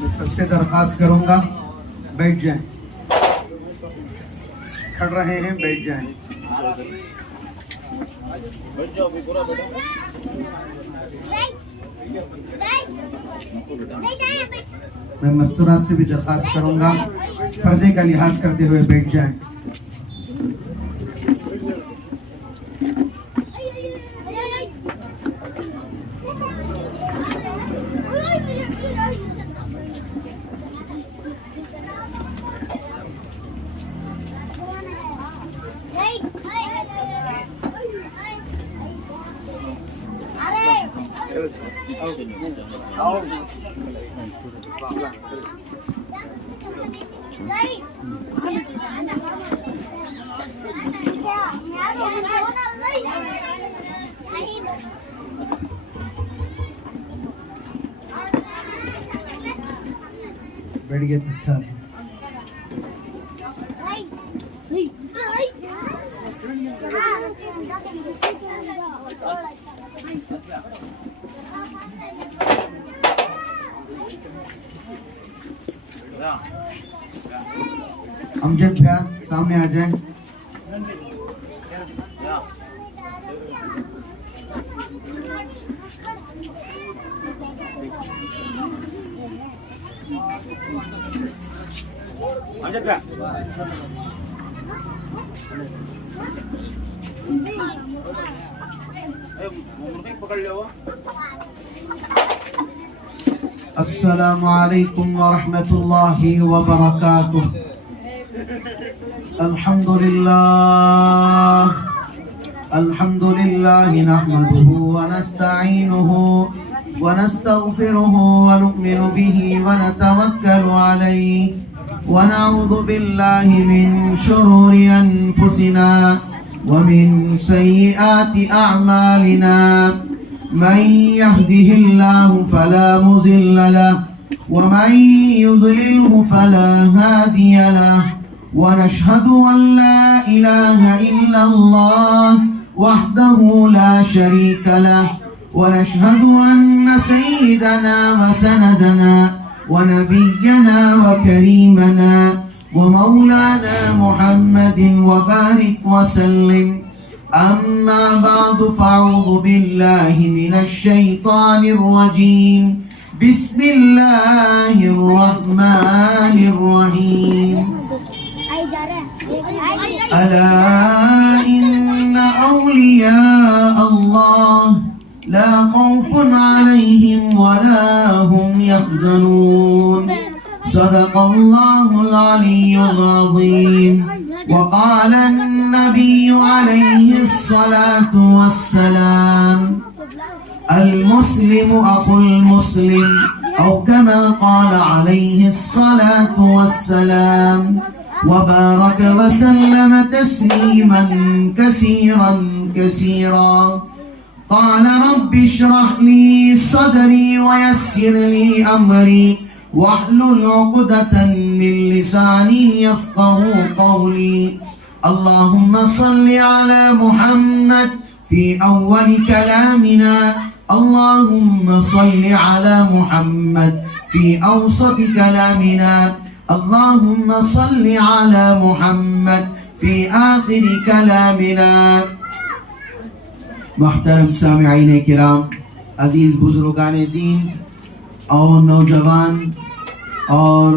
میں سب سے درخواست کروں گا بیٹھ جائیں، کھڑ رہے ہیں بیٹھ جائیں. میں مستورات سے بھی درخواست کروں گا پردے کا لحاظ کرتے ہوئے بیٹھ جائیں. بیٹھ گئے تو اچھا. امجد بھیا سامنے آ جائیں. امجد بھیا السلام علیکم ورحمۃ اللہ وبرکاتہ. الحمد للہ نحمده ونستعینه ونستغفره ونؤمن به ونتوکل علیہ ونعوذ باللہ من شرور انفسنا ومن سیئات اعمالنا. من يهده الله فلا مضل له ومن يضلله فلا هادي له ونشهد أن لا إله إلا الله وحده لا شريك له ونشهد أن سيدنا وسندنا ونبينا وكريمنا ومولانا محمد وبارك وسلم. أما بعد فأعوذ بالله من الشيطان الرجيم. بسم الله الرحمن الرحيم. ألا إن أولياء الله لا خوف عليهم ولا هم يحزنون. صدق الله العلي العظيم. وقال النبي عليه الصلاة والسلام المسلم أخو المسلم أو كما قال عليه الصلاة والسلام وبارك وسلم تسليما كثيرا كثيرا. قال رب اشرح لي صدري ويسر لي أمري واحلل عقدة من لساني يفقهوا قولي. اللهم صل على محمد في أول كلامنا. اللهم صل على محمد في أوسط كلامنا. اللهم صل على محمد في آخر كلامنا. محترم سامعین کرام، عزیز بزرگان دین اور نوجوان اور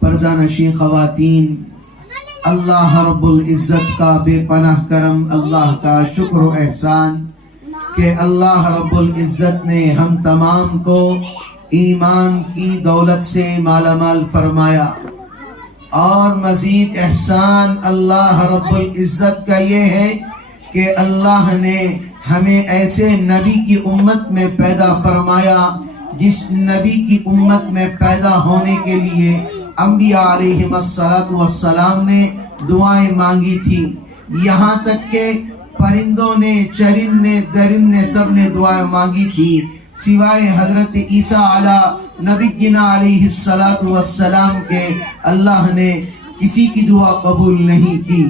پردہ نشین خواتین، اللہ رب العزت کا بے پناہ کرم، اللہ کا شکر و احسان کہ اللہ رب العزت نے ہم تمام کو ایمان کی دولت سے مالا مال فرمایا. اور مزید احسان اللہ رب العزت کا یہ ہے کہ اللہ نے ہمیں ایسے نبی کی امت میں پیدا فرمایا جس نبی کی امت میں پیدا ہونے کے لیے انبیاء علیہم السلام نے دعائیں مانگی تھی. یہاں تک کہ پرندوں نے، چرند نے، درند نے، سب نے دعائیں مانگی تھی، سوائے حضرت عیسیٰ نبینا علیہ السلام کے اللہ نے کسی کی دعا قبول نہیں کی.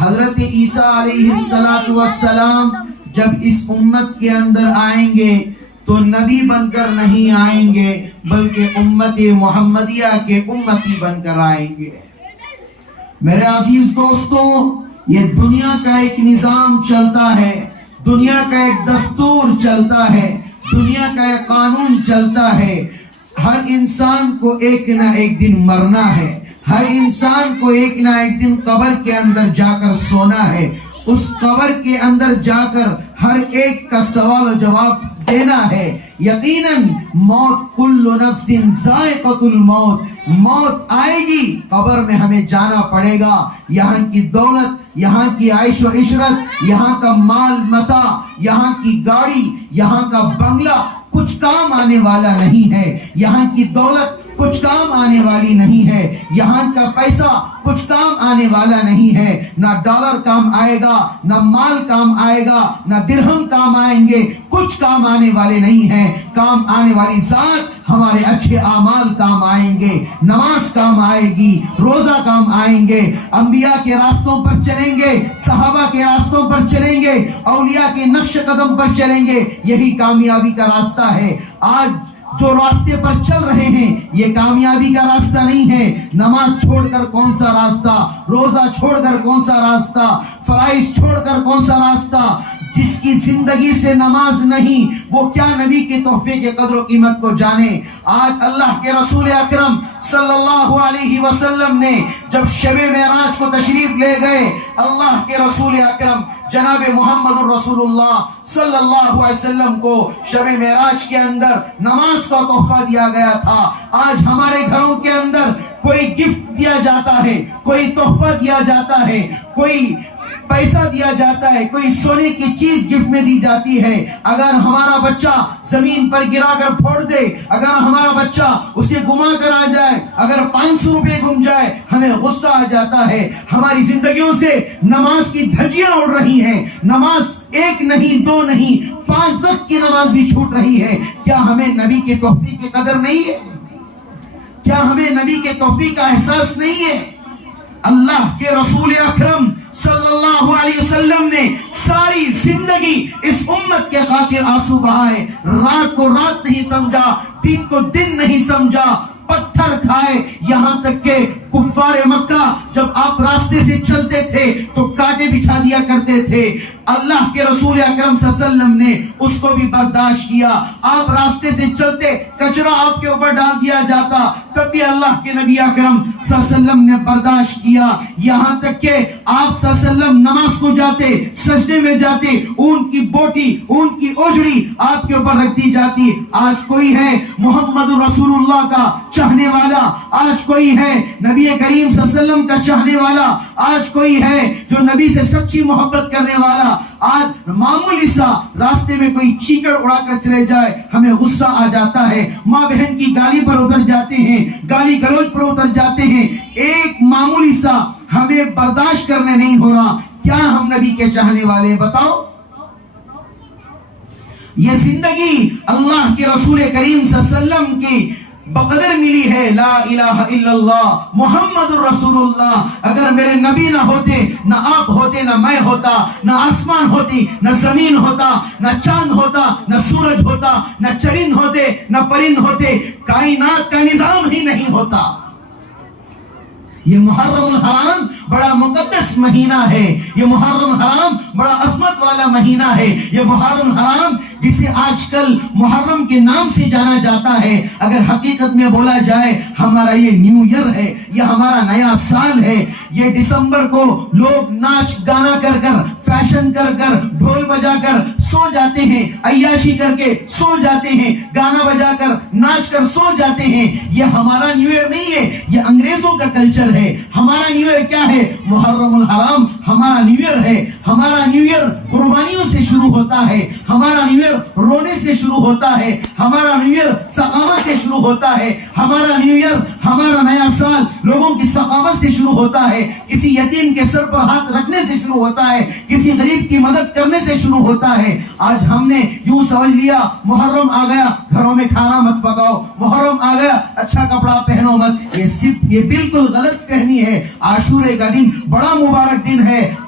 حضرت عیسیٰ علیہ السلام جب اس امت کے اندر آئیں گے تو نبی بن کر نہیں آئیں گے بلکہ امت محمدیہ کے امتی بن کر آئیں گے۔ میرے عزیز دوستوں، یہ دنیا کا ایک نظام چلتا ہے، دنیا کا ایک دستور چلتا ہے، دنیا کا ایک قانون چلتا ہے۔ ہر انسان کو ایک نہ ایک دن مرنا ہے، ہر انسان کو ایک نہ ایک دن قبر کے اندر جا کر سونا ہے۔ اس قبر کے اندر جا کر ہر ایک کا سوال و جواب دینا ہے۔ یقیناً موت، کل نفس ذائقۃ الموت، موت آئے گی، قبر میں ہمیں جانا پڑے گا۔ یہاں کی دولت، یہاں کی عیش و عشرت، یہاں کا مال متاع، یہاں کی گاڑی، یہاں کا بنگلہ کچھ کام آنے والا نہیں ہے۔ یہاں کی دولت کچھ کام آنے والی نہیں ہے، یہاں کا پیسہ کچھ کام آنے والا نہیں ہے۔ نہ ڈالر کام آئے گا، نہ مال کام آئے گا، نہ درہم کام آئیں گے، کچھ کام آنے والے نہیں ہیں۔ کام آنے والی ذات ہمارے اچھے اعمال کام آئیں گے، نماز کام آئے گی، روزہ کام آئیں گے، انبیاء کے راستوں پر چلیں گے، صحابہ کے راستوں پر چلیں گے، اولیاء کے نقش قدم پر چلیں گے، یہی کامیابی کا راستہ ہے۔ آج جو راستے پر چل رہے ہیں یہ کامیابی کا راستہ نہیں ہے۔ نماز چھوڑ کر کون سا راستہ، روزہ چھوڑ کر کون سا راستہ، فرائض چھوڑ کر کون سا راستہ۔ جس کی زندگی سے نماز نہیں وہ کیا نبی کے تحفے کے قدر و قیمت کو جانے۔ آج اللہ کے رسول اکرم صلی اللہ علیہ وسلم نے جب شب معراج کو تشریف لے گئے، اللہ کے رسول اکرم جناب محمد الرسول اللہ صلی اللہ علیہ وسلم کو شب معراج کے اندر نماز کا تحفہ دیا گیا تھا۔ آج ہمارے گھروں کے اندر کوئی گفٹ دیا جاتا ہے، کوئی تحفہ دیا جاتا ہے، کوئی پیسہ دیا جاتا ہے، کوئی سونے کی چیز گفٹ میں دی جاتی ہے۔ اگر ہمارا بچہ زمین پر گرا کر پھوڑ دے، اگر ہمارا بچہ اسے گما کر آ جائے، اگر 500 روپے گم جائے، ہمیں غصہ آ جاتا ہے۔ ہماری زندگیوں سے نماز کی دھجیاں اڑ رہی ہیں، نماز ایک نہیں، دو نہیں، 5 وقت کی نماز بھی چھوٹ رہی ہے۔ کیا ہمیں نبی کے تحفے کی قدر نہیں ہے؟ کیا ہمیں نبی کے تحفے کا احساس نہیں ہے؟ اللہ کے رسول اکرم صلی اللہ علیہ وسلم نے ساری زندگی اس امت کے خاطر آنسو بہائے، رات کو رات نہیں سمجھا، دن کو دن نہیں سمجھا، پتھر کھائے، یہاں تک کہ کفار مکہ جب آپ راستے سے چلتے تھے تو کانٹے بچھا دیا کرتے تھے، اللہ کے رسول اکرم صلی اللہ علیہ وسلم نے اس کو بھی برداشت کیا۔ آپ راستے سے چلتے، کچرا آپ کے اوپر ڈال دیا جاتا، تب بھی اللہ کے نبی اکرم صلی اللہ علیہ وسلم نے برداشت کیا۔ یہاں تک کہ آپ صلی اللہ علیہ وسلم نماز کو جاتے، سجدے میں جاتے، اون کی بوٹی، اون کی اوجڑی آپ کے اوپر رکھ دی جاتی۔ آج کوئی ہے محمد رسول اللہ کا چاہنے والا، آج کوئی ہے نبی کریم صلی اللہ علیہ وسلم کا چاہنے والا، آج کوئی ہے جو نبی سے سچی محبت کرنے والا۔ آج معمولی سا راستے میں کوئی چیکڑ اڑا کر چلے جائے ہمیں غصہ آ جاتا ہے، ماں بہن کی گالی پر اتر جاتے ہیں، گالی گلوچ پر اتر جاتے ہیں، ایک معمولی سا ہمیں برداشت کرنے نہیں ہو رہا۔ کیا ہم نبی کے چاہنے والے ہیں؟ بتاؤ۔ یہ زندگی اللہ کے رسول کریم صلی اللہ علیہ وسلم کی بقدر ملی ہے، لا الہ الا اللہ محمد الرسول اللہ۔ اگر میرے نبی نہ ہوتے، نہ آپ ہوتے، نہ میں ہوتا، نہ آسمان ہوتی، نہ زمین ہوتا، نہ چاند ہوتا، نہ سورج ہوتا، نہ چرند ہوتے، نہ پرند ہوتے، کائنات کا نظام ہی نہیں ہوتا۔ یہ محرم الحرام بڑا مقدس مہینہ ہے، یہ محرم الحرام بڑا عظمت والا مہینہ ہے، یہ محرم الحرام جسے آج کل محرم کے نام سے جانا جاتا ہے، اگر حقیقت میں بولا جائے ہمارا یہ نیو ایئر ہے، یہ ہمارا نیا سال ہے۔ یہ دسمبر کو لوگ ناچ گانا کر کر، فیشن کر کر، ڈھول بجا کر سو جاتے ہیں، عیاشی کر کے سو جاتے ہیں، گانا بجا کر ناچ کر سو جاتے ہیں۔ یہ ہمارا نیو ایئر نہیں ہے، یہ انگریزوں کا کلچر ہے۔ ہمارا نیو ایئر کیا ہے؟ محرم الحرام ہمارا نیو ایئر ہے۔ ہمارا نیو ایئر قربانیوں سے شروع ہوتا ہے، ہمارا نیو ایئر رونے سے شروع ہوتا ہے، ہمارا نیو ایئر ثقافت سے شروع ہوتا ہے، ہمارا نیو ایئر، ہمارا نیا سال لوگوں کی ثقافت سے شروع ہوتا ہے، کسی یتیم کے سر پر ہاتھ رکھنے سے شروع ہوتا ہے، کسی غریب کی مدد کرنے سے شروع ہوتا ہے۔ آج ہم نے یوں سمجھ لیا محرم آ گیا گھروں میں کھانا مت پکاؤ، محرم آ گیا اچھا کپڑا پہنو مت۔ یہ بالکل غلط فہمی ہے۔ عاشورے کا دن بڑا مبارک دن ہے،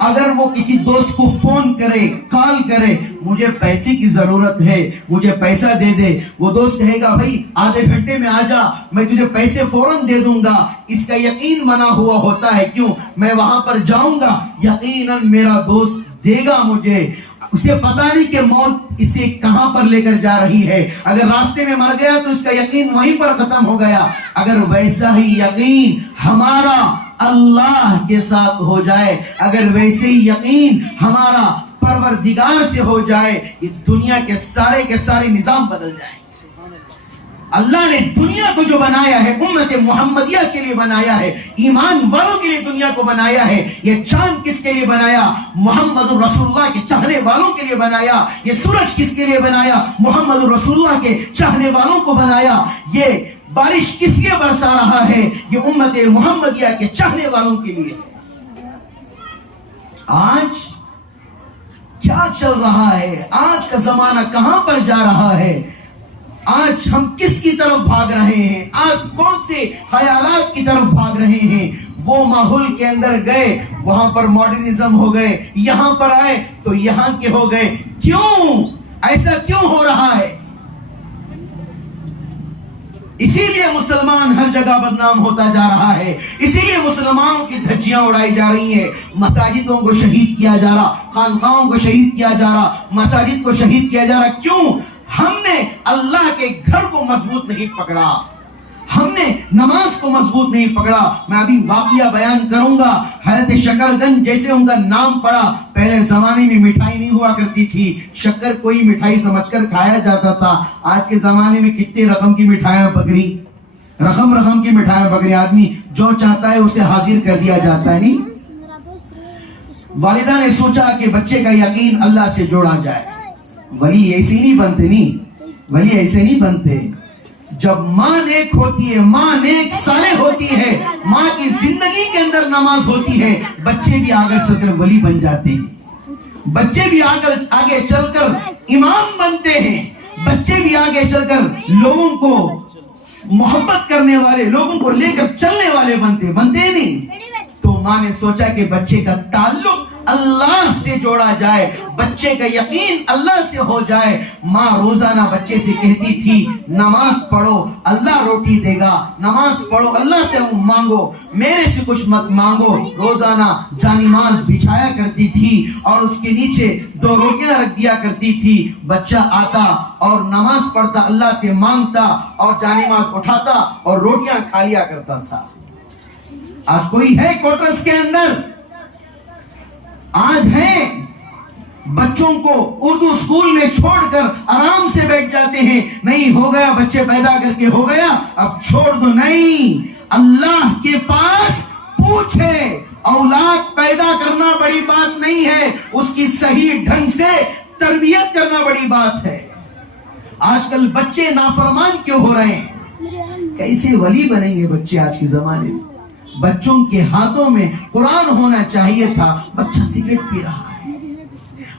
اگر وہ کسی دوست کو فون کرے کال کرے مجھے پیسے کی ضرورت ہے مجھے پیسہ دے دے, وہ دوست کہے گا بھائی آدھے گھنٹے میں آ جا میں تجھے پیسے فوراً دے دوں گا, اس کا یقین بنا ہوا ہوتا ہے کیوں میں وہاں پر جاؤں گا یقیناً میرا دوست دے گا مجھے. اسے پتا نہیں کہ موت اسے کہاں پر لے کر جا رہی ہے, اگر راستے میں مر گیا تو اس کا یقین وہیں پر ختم ہو گیا. اگر ویسا ہی یقین ہمارا اللہ کے ساتھ ہو جائے, اگر ویسے ہی یقین ہمارا پروردگار سے ہو جائے, اس دنیا کے سارے نظام بدل جائیں. اللہ نے دنیا کو جو بنایا ہے امت محمدیہ کے لیے بنایا ہے, ایمان والوں کے لیے دنیا کو بنایا ہے. یہ چاند کس کے لیے بنایا؟ محمد رسول اللہ کے چاہنے والوں کے لیے بنایا. یہ سورج کس کے لیے بنایا؟ محمد رسول اللہ کے چاہنے والوں کو بنایا. یہ بارش کس لیے برسا رہا ہے؟ یہ امت محمدیہ کے چاہنے والوں کے لیے. آج کیا چل رہا ہے؟ آج کا زمانہ کہاں پر جا رہا ہے؟ آج ہم کس کی طرف بھاگ رہے ہیں؟ آج کون سے خیالات کی طرف بھاگ رہے ہیں؟ وہ ماحول کے اندر گئے وہاں پر ماڈرنزم ہو گئے, یہاں پر آئے تو یہاں کے ہو گئے. کیوں ایسا کیوں ہو رہا ہے؟ اسی لیے مسلمان ہر جگہ بدنام ہوتا جا رہا ہے, اسی لیے مسلمانوں کی دھجیاں اڑائی جا رہی ہیں, مساجدوں کو شہید کیا جا رہا, خانقاہوں کو شہید کیا جا رہا, مساجد کو شہید کیا جا رہا. کیوں؟ ہم نے اللہ کے گھر کو مضبوط نہیں پکڑا, ہم نے نماز کو مضبوط نہیں پکڑا. میں ابھی واقعہ بیان کروں گا. حضرت شکر گنج جیسے ان کا نام پڑا, پہلے زمانے میں مٹھائی نہیں ہوا کرتی تھی, شکر کوئی مٹھائی سمجھ کر کھایا جاتا تھا. آج کے زمانے میں کتنے رقم کی مٹھائیاں پکڑی, رقم کی مٹھائیاں پکڑی, آدمی جو چاہتا ہے اسے حاضر کر دیا جاتا ہے. نہیں, والدہ نے سوچا کہ بچے کا یقین اللہ سے جوڑا جائے. ولی ایسے نہیں بنتے, نہیں ولی ایسے نہیں بنتے. جب ماں نیک ہوتی ہے, ماں نیک صالح ہوتی ہے, ماں کی زندگی کے اندر نماز ہوتی ہے, بچے بھی آگے چل کر ولی بن جاتے ہیں, بچے بھی آگے چل کر امام بنتے ہیں, بچے بھی آگے چل کر لوگوں کو محبت کرنے والے, لوگوں کو لے کر چلنے والے بنتے نہیں. تو ماں نے سوچا کہ بچے کا تعلق اللہ سے جوڑا جائے, بچے کا یقین اللہ سے ہو جائے. ماں روزانہ بچے سے کہتی تھی نماز پڑھو اللہ روٹی دے گا, نماز پڑھو اللہ سے مانگو, میرے سے کچھ مت مانگو. روزانہ جانماز بچھایا کرتی تھی اور اس کے نیچے 2 روٹیاں رکھ دیا کرتی تھی. بچہ آتا اور نماز پڑھتا, اللہ سے مانگتا اور جانماز اٹھاتا اور روٹیاں کھا لیا کرتا تھا. آج کوئی ہے کوٹرز کے اندر؟ آج ہیں بچوں کو اردو سکول میں چھوڑ کر آرام سے بیٹھ جاتے ہیں. نہیں ہو گیا, بچے پیدا کر کے ہو گیا, اب چھوڑ دو. نہیں, اللہ کے پاس پوچھے. اولاد پیدا کرنا بڑی بات نہیں ہے, اس کی صحیح ڈھنگ سے تربیت کرنا بڑی بات ہے. آج کل بچے نافرمان کیوں ہو رہے ہیں؟ کیسے ولی بنیں گے بچے آج کے زمانے میں؟ بچوں کے ہاتھوں میں قرآن ہونا چاہیے تھا, بچہ سگریٹ پی رہا ہے.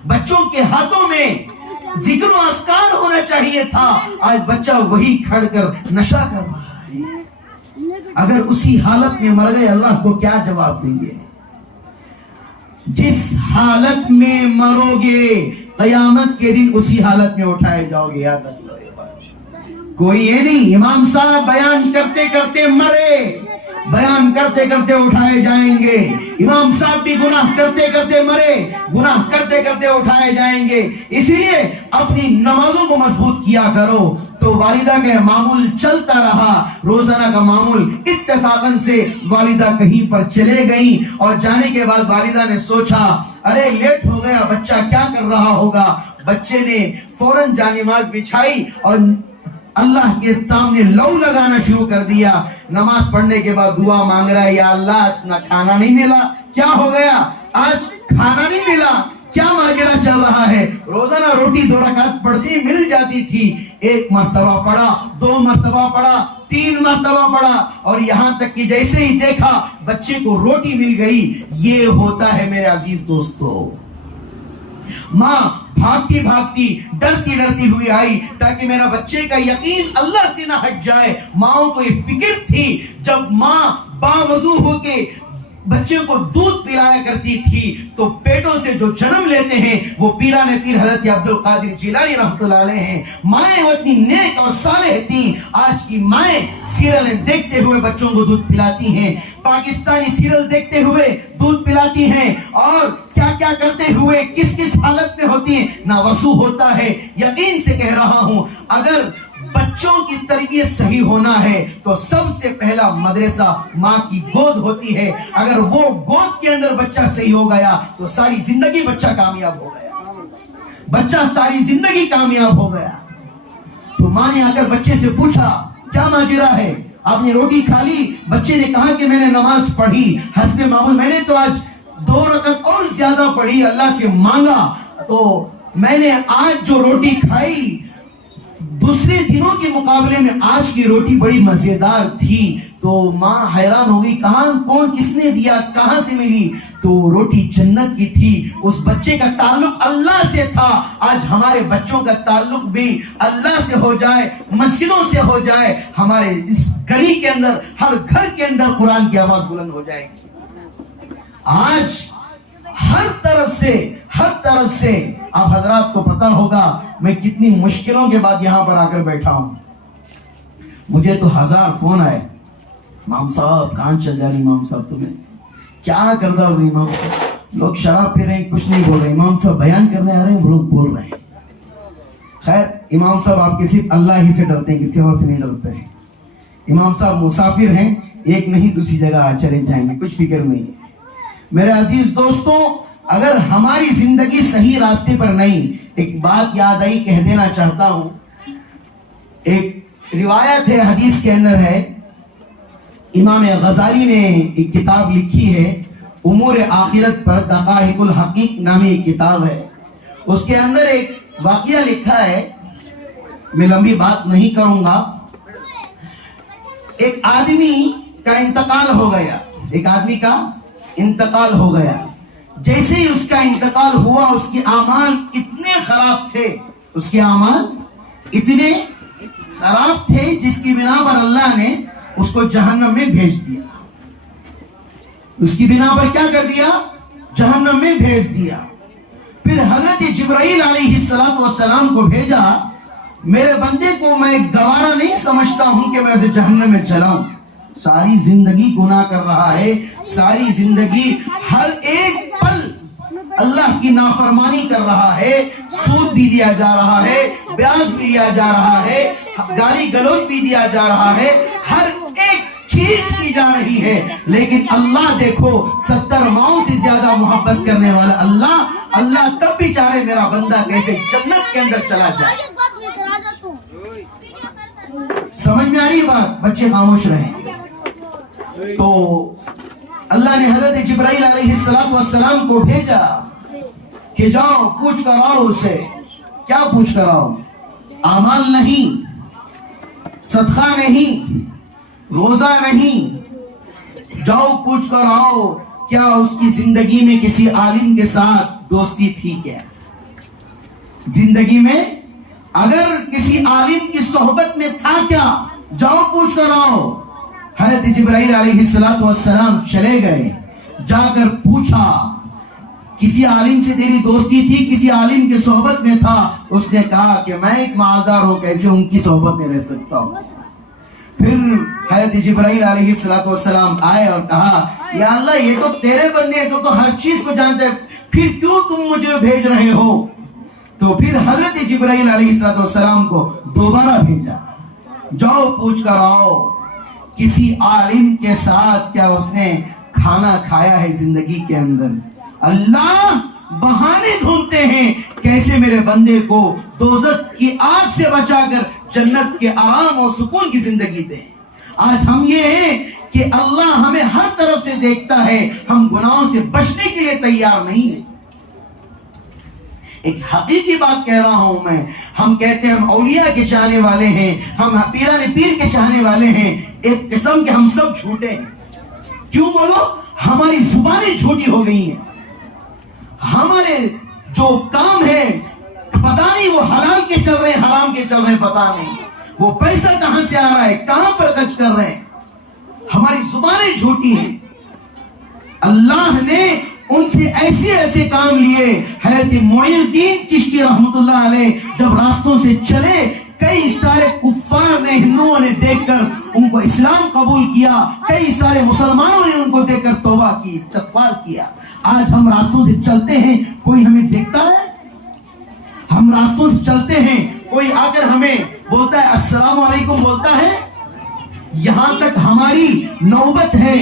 بچوں کے ہاتھوں میں ذکر و اذکار ہونا چاہیے تھا, آج بچہ وہی کھڑ کر نشہ کر رہا ہے. اگر اسی حالت میں مر گئے اللہ کو کیا جواب دیں گے؟ جس حالت میں مرو گے قیامت کے دن اسی حالت میں اٹھائے جاؤ گے. یاد رکھ لو یہ بات. کوئی یہ نہیں امام صاحب بیان کرتے کرتے مرے, بیان کرتے کرتے اٹھائے جائیں گے. امام صاحب بھی گناہ کرتے کرتے مرے, گناہ کرتے کرتے اٹھائے جائیں گے. اسی لیے اپنی نمازوں کو مضبوط کیا کرو. تو والدہ کا معمول چلتا رہا, روزانہ کا معمول. اتفاقاً سے والدہ کہیں پر چلے گئیں اور جانے کے بعد والدہ نے سوچا ارے لیٹ ہو گیا, بچہ کیا کر رہا ہوگا. بچے نے فوراً جانماز بچھائی اور اللہ کے سامنے لو لگانا شروع کر دیا. نماز پڑھنے کے بعد دعا مانگ رہا ہے, یا اللہ آج نہ کھانا نہیں ملا. کیا ہو گیا؟ آج کھانا نہیں ملا. کیا ماجرا چل رہا ہے؟ روزانہ روٹی 2 رکعت پڑھتی مل جاتی تھی, 1 مرتبہ پڑھا, 2 مرتبہ پڑھا, 3 مرتبہ پڑھا, اور یہاں تک کہ جیسے ہی دیکھا بچے کو روٹی مل گئی. یہ ہوتا ہے میرے عزیز دوستو. ماں بھاگتی بھاگتی ڈرتی ڈرتی ہوئی آئی تاکہ میرا بچے کا یقین اللہ سے نہ ہٹ جائے. ماں کو یہ فکر تھی, جب ماں باوضو ہو کے بچے کو دودھ پلایا کرتی تھی تو پیٹوں سے جو جنم لیتے ہیں وہ پیران پیر حضرت عبد القادر جیلانی رحمۃ اللہ علیہ ہیں. مائیں وہ اتنی نیک اور صالح تھیں. آج کی مائیں سیریل دیکھتے ہوئے بچوں کو دودھ پلاتی ہیں, پاکستانی سیریل دیکھتے ہوئے دودھ پلاتی ہیں, اور کیا کیا کرتے ہوئے کس کس حالت میں ہوتی ہیں نہ وضو ہوتا ہے. یقین سے کہہ رہا ہوں, اگر بچوں کی تربیت صحیح ہونا ہے تو سب سے پہلا مدرسہ ماں کی گود ہوتی ہے. اگر وہ گود کے اندر بچہ صحیح ہو گیا تو ساری زندگی بچہ کامیاب ہو گیا, بچہ ساری زندگی کامیاب ہو گیا. تو ماں نے آ کر بچے سے پوچھا کیا ماجرا ہے, آپ نے روٹی کھا لی؟ بچے نے کہا کہ میں نے نماز پڑھی حسب معمول, میں نے تو آج 2 رکعت اور زیادہ پڑھی, اللہ سے مانگا, تو میں نے آج جو روٹی کھائی دوسرے دنوں کے مقابلے میں آج کی روٹی بڑی مزیدار تھی. تو ماں حیران ہو گئی, کون کس نے دیا, کہاں سے ملی؟ تو روٹی جنت کی تھی. اس بچے کا تعلق اللہ سے تھا. آج ہمارے بچوں کا تعلق بھی اللہ سے ہو جائے, مسجدوں سے ہو جائے, ہمارے اس گلی کے اندر ہر گھر کے اندر قرآن کی آواز بلند ہو جائے. آج ہر طرف سے آپ حضرات کو پتا ہوگا میں کتنی مشکلوں کے بعد یہاں پر آ کر بیٹھا ہوں. مجھے تو 1000 فون آئے, امام صاحب کہاں چل جا رہی, امام صاحب تمہیں کیا کرتا ہو, امام صاحب لوگ شراب پی رہے ہیں کچھ نہیں بول رہے, امام صاحب بیان کرنے آ رہے ہیں لوگ بول رہے ہیں. خیر امام صاحب آپ کے صرف اللہ ہی سے ڈرتے ہیں, کسی اور سے نہیں ڈرتے ہیں. امام صاحب مسافر ہیں, ایک نہیں دوسری جگہ چلے جائیں گے, کچھ فکر نہیں ہے. میرے عزیز دوستوں, اگر ہماری زندگی صحیح راستے پر نہیں, ایک بات یاد آئی کہہ دینا چاہتا ہوں. ایک روایت ہے, حدیث کے اندر ہے, امام غزالی نے ایک کتاب لکھی ہے امور آخرت پر, دقائق الحقیق نامی ایک کتاب ہے. اس کے اندر ایک واقعہ لکھا ہے, میں لمبی بات نہیں کروں گا. ایک آدمی کا انتقال ہو گیا, ایک آدمی کا انتقال ہو گیا. جیسے ہی اس کا انتقال ہوا اس کے اعمال اتنے خراب تھے, اس کے اعمال اتنے خراب تھے جس کی بنا پر اللہ نے اس کو جہنم میں بھیج دیا. اس کی بنا پر کیا کر دیا؟ جہنم میں بھیج دیا. پھر حضرت جبرائیل علیہ السلام کو بھیجا, میرے بندے کو میں گوارا نہیں سمجھتا ہوں کہ میں اسے جہنم میں چلاؤں. ساری زندگی گناہ کر رہا ہے, ساری زندگی ہر ایک پل اللہ کی نافرمانی کر رہا ہے, سود بھی لیا جا رہا ہے, بیاج بھی لیا جا رہا ہے, گالی گلوچ بھی دیا جا رہا ہے, ہر ایک چیز کی جا رہی ہے. لیکن اللہ دیکھو 70 ماؤں سے زیادہ محبت کرنے والا اللہ تب بھی چاہے میرا بندہ کیسے جنت کے اندر چلا جائے. سمجھ میں آ رہی بات؟ بچے خاموش رہیں. تو اللہ نے حضرت جبرائیل علیہ السلام کو بھیجا کہ جاؤ پوچھ کر آؤ اسے. کیا پوچھ کر آؤ؟ اعمال نہیں, صدقہ نہیں, روزہ نہیں, جاؤ پوچھ کر آؤ کیا اس کی زندگی میں کسی عالم کے ساتھ دوستی تھی کیا, زندگی میں اگر کسی عالم کی صحبت میں تھا کیا, جاؤ پوچھ کر آؤ. حضرت جبرائیل علیہ السلام چلے گئے, جا کر پوچھا کسی عالم سے تیری دوستی تھی, کسی عالم کی صحبت میں تھا؟ اس نے کہا کہ میں ایک مالدار ہوں, کیسے ان کی صحبت میں رہ سکتا ہوں. پھر حضرت جبرائیل علیہ السلام آئے اور کہا یا اللہ یہ تو تیرے بندے ہیں, تو ہر چیز کو جانتے ہیں, پھر کیوں تم مجھے بھیج رہے ہو؟ تو پھر حضرت جبرائیل علیہ السلام کو دوبارہ بھیجا, جاؤ پوچھ کر آؤ کسی عالم کے ساتھ کیا اس نے کھانا کھایا ہے زندگی کے اندر. اللہ بہانے ڈھونڈتے ہیں کیسے میرے بندے کو دوزخ کی آگ سے بچا کر جنت کے آرام اور سکون کی زندگی دے. آج ہم یہ ہیں کہ اللہ ہمیں ہر طرف سے دیکھتا ہے, ہم گناہوں سے بچنے کے لیے تیار نہیں ہیں. ایک حقیقی بات کہہ رہا ہوں میں, ہم کہتے ہیں ہم اولیاء کے چاہنے والے ہیں, ہم پیران پیر کے چاہنے والے ہیں, ایک قسم کے ہم سب جھوٹے ہیں. کیوں بولو؟ ہماری زبانیں جھوٹی ہو گئی ہیں, ہمارے جو کام ہے پتہ نہیں وہ حلال کے چل رہے ہیں حرام کے چل رہے ہیں پتہ نہیں, وہ پیسہ کہاں سے آ رہا ہے کہاں پر خرچ کر رہے ہیں, ہماری زبانیں جھوٹی ہیں. اللہ نے ان سے ایسے ایسے کام لیے. حضرت معین الدین چشتی رحمت اللہ علیہ جب راستوں سے چلے، کئی سارے کفار نے، ہندوؤں نے دیکھ کر ان کو اسلام قبول کیا، کئی سارے مسلمانوں نے ان کو دیکھ کر توبہ کی، استغفار کیا. آج ہم راستوں سے چلتے ہیں، کوئی ہمیں دیکھتا ہے؟ ہم راستوں سے چلتے ہیں، کوئی آ کر ہمیں بولتا ہے السلام علیکم بولتا ہے؟ یہاں تک ہماری نوبت ہے،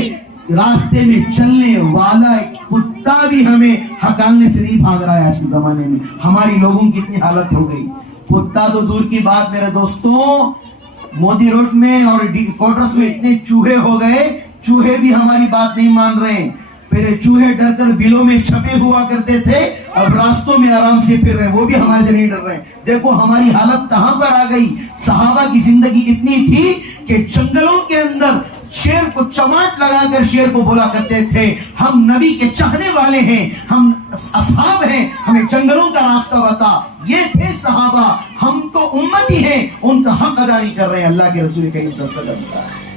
راستے میں چلنے والا کتا بھی ہمیں ہکالنے سے نہیں بھاگ رہا ہے. آج کے زمانے میں ہماری لوگوں کی اتنی حالت ہو گئی. کتا تو دور کی بات میرے دوستوں، مودی روڈ میں اور کوارٹرز میں اتنے چوہے ہو گئے، چوہے بھی ہماری بات نہیں مان رہے ہیں. پہلے چوہے ڈر کر بلوں میں چھپے ہوا کرتے تھے، اب راستوں میں آرام سے پھر رہے، وہ بھی ہمارے سے نہیں ڈر رہے. دیکھو ہماری حالت کہاں پر آ گئی. صحابہ کی زندگی اتنی تھی کہ جنگلوں کے اندر شیر کو چماٹ لگا کر شیر کو بولا کرتے تھے ہم نبی کے چاہنے والے ہیں، ہم اصحاب ہیں، ہمیں جنگلوں کا راستہ بتا. یہ تھے صحابہ. ہم تو امتی ہیں، ان کا حق ادا نہیں کر رہے ہیں. اللہ کے رسول کریم صلی اللہ علیہ وسلم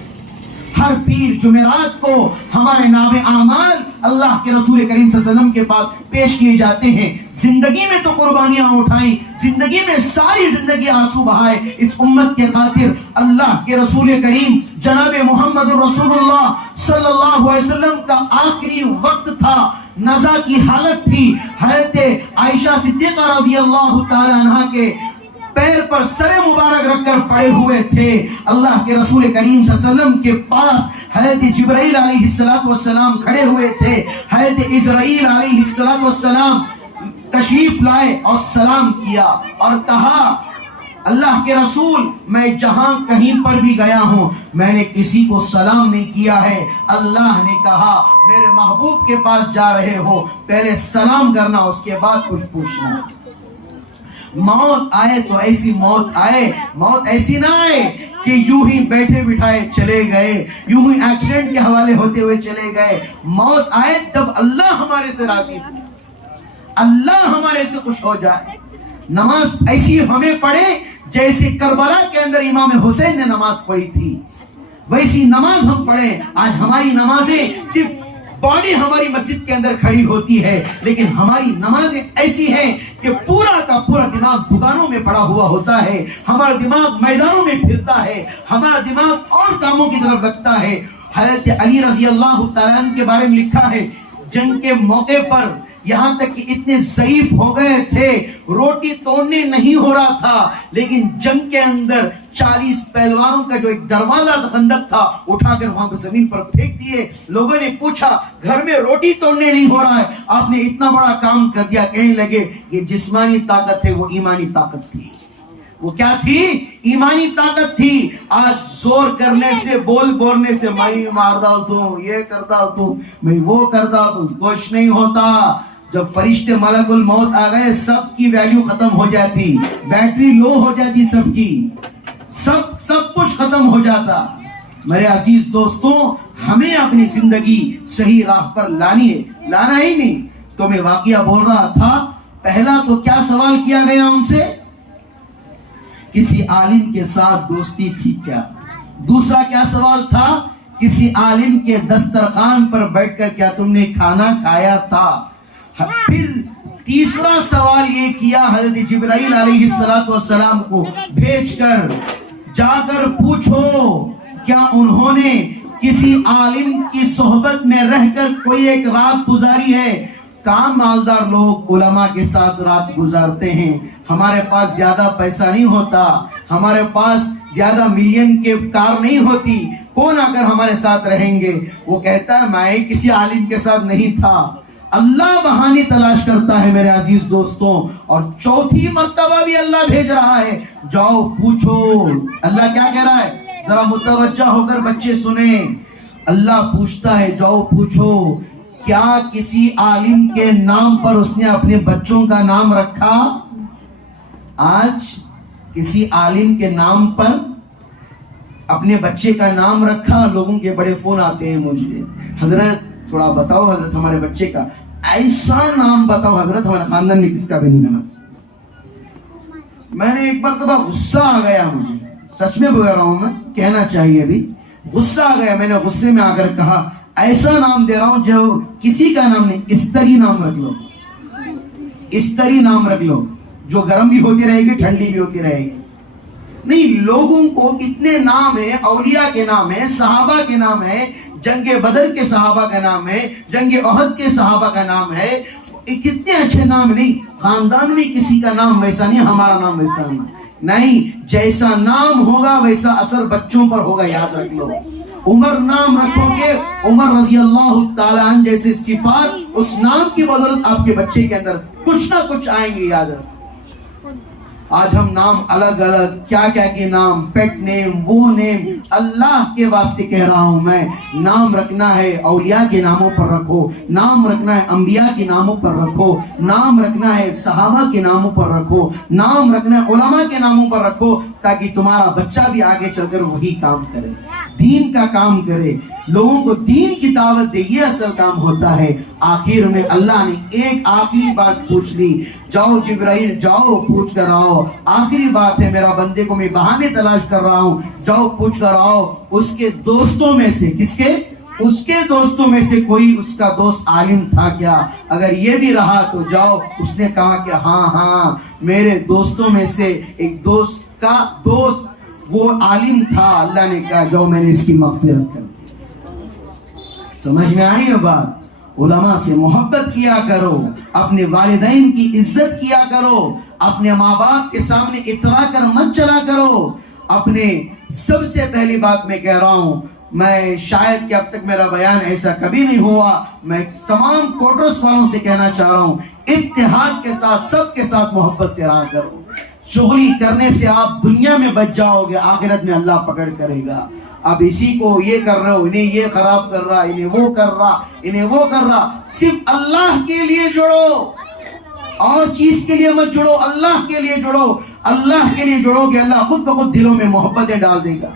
ہر پیر جمعرات کو ہمارے نام اعمال اللہ کے رسول کریم صلی اللہ علیہ وسلم کے پاس پیش کیے جاتے ہیں. زندگی میں تو قربانیاں اٹھائیں، زندگی میں ساری زندگی آنسو بہائے اس امت کے خاطر. اللہ کے رسول کریم جناب محمد رسول اللہ صلی اللہ علیہ وسلم کا آخری وقت تھا، نزا کی حالت تھی. حضرت عائشہ صدیقہ رضی اللہ تعالی عنہ کے پیر پر سر مبارک رکھ کر پڑے ہوئے تھے. اللہ کے رسول کریم صلی اللہ علیہ وسلم کے پاس حضرت جبرائیل علیہ السلام کھڑے ہوئے تھے. حضرت اسرائیل علیہ السلام تشریف لائے اور سلام کیا اور کہا اللہ کے رسول میں جہاں کہیں پر بھی گیا ہوں میں نے کسی کو سلام نہیں کیا ہے. اللہ نے کہا میرے محبوب کے پاس جا رہے ہو پہلے سلام کرنا، اس کے بعد کچھ پوچھنا. موت آئے تو ایسی موت آئے، موت ایسی نہ آئے کہ یوں ہی بیٹھے بٹھائے چلے گئے، یوں ہی ایکسیڈنٹ کے حوالے ہوتے ہوئے چلے گئے. موت آئے تب اللہ ہمارے سے راضی ہو، اللہ ہمارے سے خوش ہو جائے. نماز ایسی ہمیں پڑھے جیسے کربلا کے اندر امام حسین نے نماز پڑھی تھی، ویسی نماز ہم پڑھیں. آج ہماری نمازیں صرف باڈی ہماری مسجد کے اندر کھڑی ہوتی ہے، لیکن ہماری نمازیں ایسی ہیں کہ پورا کا پورا دماغ دکانوں میں پڑا ہوا ہوتا ہے، ہمارا دماغ میدانوں میں پھرتا ہے، ہمارا دماغ اور کاموں کی طرف لگتا ہے. حضرت علی رضی اللہ تعالیٰ عنہ کے بارے میں لکھا ہے جنگ کے موقع پر یہاں تک کہ اتنے ضعیف ہو گئے تھے، روٹی توڑنے نہیں ہو رہا تھا، لیکن جنگ کے اندر 40 پہلوانوں کا جو ایک دروازہ خندق تھا اٹھا کر وہاں پر زمین پر پھینک دیے. لوگوں نے پوچھا گھر میں روٹی توڑنے نہیں ہو رہا ہے، آپ نے اتنا بڑا کام کر دیا. کہنے لگے یہ جسمانی طاقت ہے، وہ ایمانی طاقت تھی. وہ کیا تھی؟ ایمانی طاقت تھی. آج زور کرنے سے، بول بولنے سے میں مار ڈالتا ہوں، یہ کر ڈالتا ہوں، میں وہ کر ڈالتا ہوں، کچھ نہیں ہوتا. جب فرشتے ملک الموت آ گئے سب کی ویلیو ختم ہو جاتی، بیٹری لو ہو جاتی، سب کی سب کچھ ختم ہو جاتا. میرے عزیز دوستوں ہمیں اپنی زندگی صحیح راہ پر لانی ہے، لانا ہی نہیں. تو میں واقعہ بول رہا تھا، پہلا تو کیا سوال کیا گیا ان سے؟ کسی عالم کے ساتھ دوستی تھی کیا؟ دوسرا کیا سوال تھا؟ کسی عالم کے دسترخوان پر بیٹھ کر کیا تم نے کھانا کھایا تھا؟ پھر تیسرا سوال یہ کیا حضرت جبرائیل علیہ السلام کو بھیج کر جا کر پوچھو کیا انہوں نے کسی عالم کی صحبت میں رہ کر کوئی ایک رات گزاری ہے؟ کام مالدار لوگ علماء کے ساتھ رات گزارتے ہیں. ہمارے پاس زیادہ پیسہ نہیں ہوتا، ہمارے پاس زیادہ ملین کے کار نہیں ہوتی، کون آ کر ہمارے ساتھ رہیں گے؟ وہ کہتا ہے میں کسی عالم کے ساتھ نہیں تھا. اللہ بہانے تلاش کرتا ہے میرے عزیز دوستوں. اور چوتھی مرتبہ بھی اللہ بھیج رہا ہے، جاؤ پوچھو. اللہ کیا کہہ رہا ہے؟ ذرا متوجہ ہو کر بچے سنیں. اللہ پوچھتا ہے جاؤ پوچھو کیا کسی عالم کے نام پر اس نے اپنے بچوں کا نام رکھا؟ آج کسی عالم کے نام پر اپنے بچے کا نام رکھا. لوگوں کے بڑے فون آتے ہیں مجھے، حضرت تھوڑا بتاؤ، حضرت ہمارے بچے کا ایسا نام بتاؤ، حضرت ہمارے خاندان میں کس کا بھی نہیں نام. میں نے ایک مرتبہ غصہ آ گیا، مجھے سچ میں بول رہا ہوں، میں کہنا چاہیے ابھی غصہ آ گیا. میں نے غصے میں آ کر کہا ایسا نام دے رہا ہوں جو کسی کا نام نہیں. استری نام رکھ لو, استری نام رکھ لو, جو گرم بھی ہوتی رہے گی ٹھنڈی بھی ہوتی رہے گی. نہیں, لوگوں کو اتنے نام ہیں, اولیاء کے نام ہیں, صحابہ کے نام ہے, جنگ بدر کے صحابہ کا نام ہے, جنگ احد کے صحابہ کا نام ہے, کتنے اچھے نام. نہیں, خاندان میں کسی کا نام ویسا نہیں, ہمارا نام ویسا نہیں. جیسا نام ہوگا ویسا اثر بچوں پر ہوگا, یاد رکھ لو. عمر نام رکھو گے, عمر رضی اللہ تعالیٰ عنہ جیسے صفات اس نام کی بدولت آپ کے بچے کے اندر کچھ نہ کچھ آئیں گے, یاد رکھو. آج ہم نام الگ الگ کیا کیا کے نام, پیٹ نیم, وہ نیم, اللہ کے واسطے کہہ رہا ہوں میں, نام رکھنا ہے اولیاء کے ناموں پر رکھو, نام رکھنا ہے انبیاء کے ناموں پر رکھو, نام رکھنا ہے صحابہ کے ناموں پر رکھو, نام رکھنا ہے علماء کے ناموں پر رکھو, تاکہ تمہارا بچہ بھی آگے چل کر وہی کام کرے, دین کا کام کرے, لوگوں کو دین کی دعوت دے. یہ اصل کام ہوتا ہے. آخر میں اللہ نے ایک آخری بات پوچھ لی, جاؤ جبرائیل جاؤ پوچھ کر آؤ, آخری بات ہے, میرا بندے کو میں بہانے تلاش کر رہا ہوں, جاؤ پوچھ کر آؤ اس کے دوستوں میں سے. کس کے؟ اس کے دوستوں میں سے کوئی اس کا دوست عالم تھا کیا؟ اگر یہ بھی رہا تو جاؤ. اس نے کہا کہ ہاں میرے دوستوں میں سے ایک دوست کا دوست وہ عالم تھا. اللہ نے کہا جاؤ میں نے اس کی مغفرت کر دی. سمجھ میں آ رہی ہے بات؟ علماء سے محبت کیا کرو, اپنے والدین کی عزت کیا کرو, اپنے ماں باپ کے سامنے اترا کر مت چلا کرو. اپنے سب سے پہلی بات میں کہہ رہا ہوں, میں شاید کہ اب تک میرا بیان ایسا کبھی نہیں ہوا, میں تمام کوٹرس والوں سے کہنا چاہ رہا ہوں, اتحاد کے ساتھ سب کے ساتھ محبت سے رہا کرو. چغلی کرنے سے آپ دنیا میں بچ جاؤ گے, آخرت میں اللہ پکڑ کرے گا. اب اسی کو یہ کر رہے ہو, انہیں یہ خراب کر رہا, انہیں وہ کر رہا, انہیں وہ کر رہا. صرف اللہ کے لیے جڑو, اور چیز کے لیے مت جڑو, اللہ کے لیے جڑو. اللہ کے لیے جڑو گے, اللہ خود بخود دلوں میں محبتیں ڈال دے گا.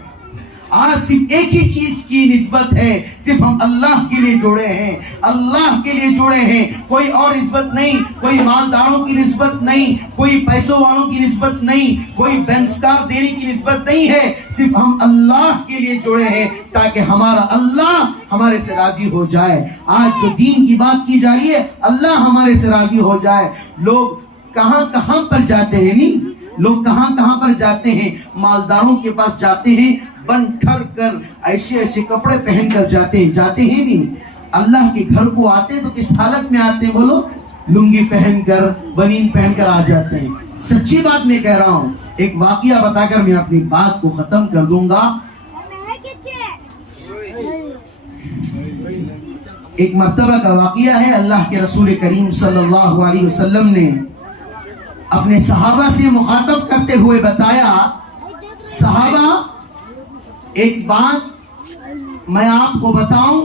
آج صرف ایک ہی چیز کی نسبت ہے, صرف ہم اللہ کے لیے جڑے ہیں, اللہ کے لیے جڑے ہیں, کوئی اور نسبت نہیں, کوئی مالداروں کی نسبت نہیں, کوئی پیسوں والوں کی نسبت نہیں, کوئی بینسکار دینے کی نسبت نہیں ہے, صرف ہم اللہ کے لیے جڑے ہیں تاکہ ہمارا اللہ ہمارے سے راضی ہو جائے. آج جو دین کی بات کی جا رہی ہے, اللہ ہمارے سے راضی ہو جائے. لوگ کہاں کہاں پر جاتے ہیں, نہیں لوگ کہاں کہاں پر جاتے ہیں, مالداروں کے پاس جاتے ہیں, بن ٹھر کر ایسے ایسے کپڑے پہن کر جاتے ہیں نہیں. اللہ کے گھر کو آتے تو کس حالت میں آتے ہیں بولو؟ لنگی پہن کر, بنین پہن کر آ جاتے ہیں. سچی بات میں کہہ رہا ہوں. ایک واقعہ بتا کر میں اپنی بات کو ختم کر دوں گا. ایک مرتبہ کا واقعہ ہے, اللہ کے رسول کریم صلی اللہ علیہ وسلم نے اپنے صحابہ سے مخاطب کرتے ہوئے بتایا, صحابہ ایک بات میں آپ کو بتاؤں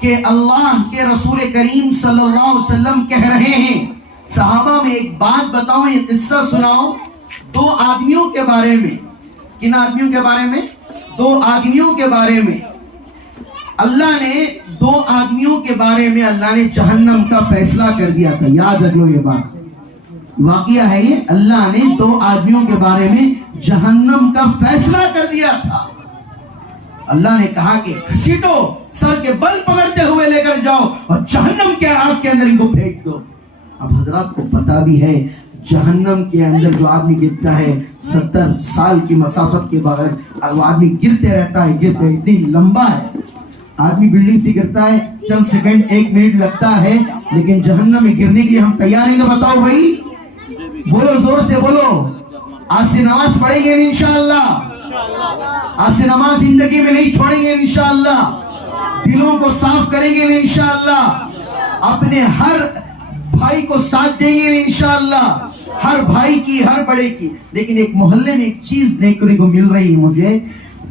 کہ اللہ کے رسول کریم صلی اللہ علیہ وسلم کہہ رہے ہیں. صحابہ میں ایک بات بتاؤں, یہ قصہ سناؤں 2 آدمیوں کے بارے میں. کن آدمیوں کے بارے میں؟ 2 آدمیوں کے بارے میں. اللہ نے 2 آدمیوں کے بارے میں اللہ نے جہنم کا فیصلہ کر دیا تھا. یاد رکھ لو, یہ بات واقعہ ہے. یہ اللہ نے 2 آدمیوں کے بارے میں جہنم کا فیصلہ کر دیا تھا. اللہ نے کہا کہ گھسیٹو, سر کے بل پکڑتے ہوئے لے کر جاؤ اور جہنم کے آگ کے اندر ان کو پھینک دو. اب حضرات کو پتا بھی ہے جہنم کے اندر جو آدمی گرتا ہے 70 سال کی مسافت کے بغیر وہ آدمی گرتے رہتا ہے, اتنی لمبا ہے. آدمی بلڈنگ سے گرتا ہے, چند سیکنڈ 1 منٹ لگتا ہے, لیکن جہنم میں گرنے کے لیے ہم تیار ہیں. بتاؤ بھائی, بولو زور سے بولو. آج سے نماز پڑھیں گے انشاءاللہ, آج سے نماز زندگی میں نہیں چھوڑیں گے انشاءاللہ, دلوں کو صاف کریں گے انشاءاللہ, اپنے ہر بھائی کو ساتھ دیں گے انشاءاللہ, ہر بھائی کی, ہر بڑے کی. لیکن ایک محلے میں ایک چیز دیکھنے کو مل رہی ہے مجھے,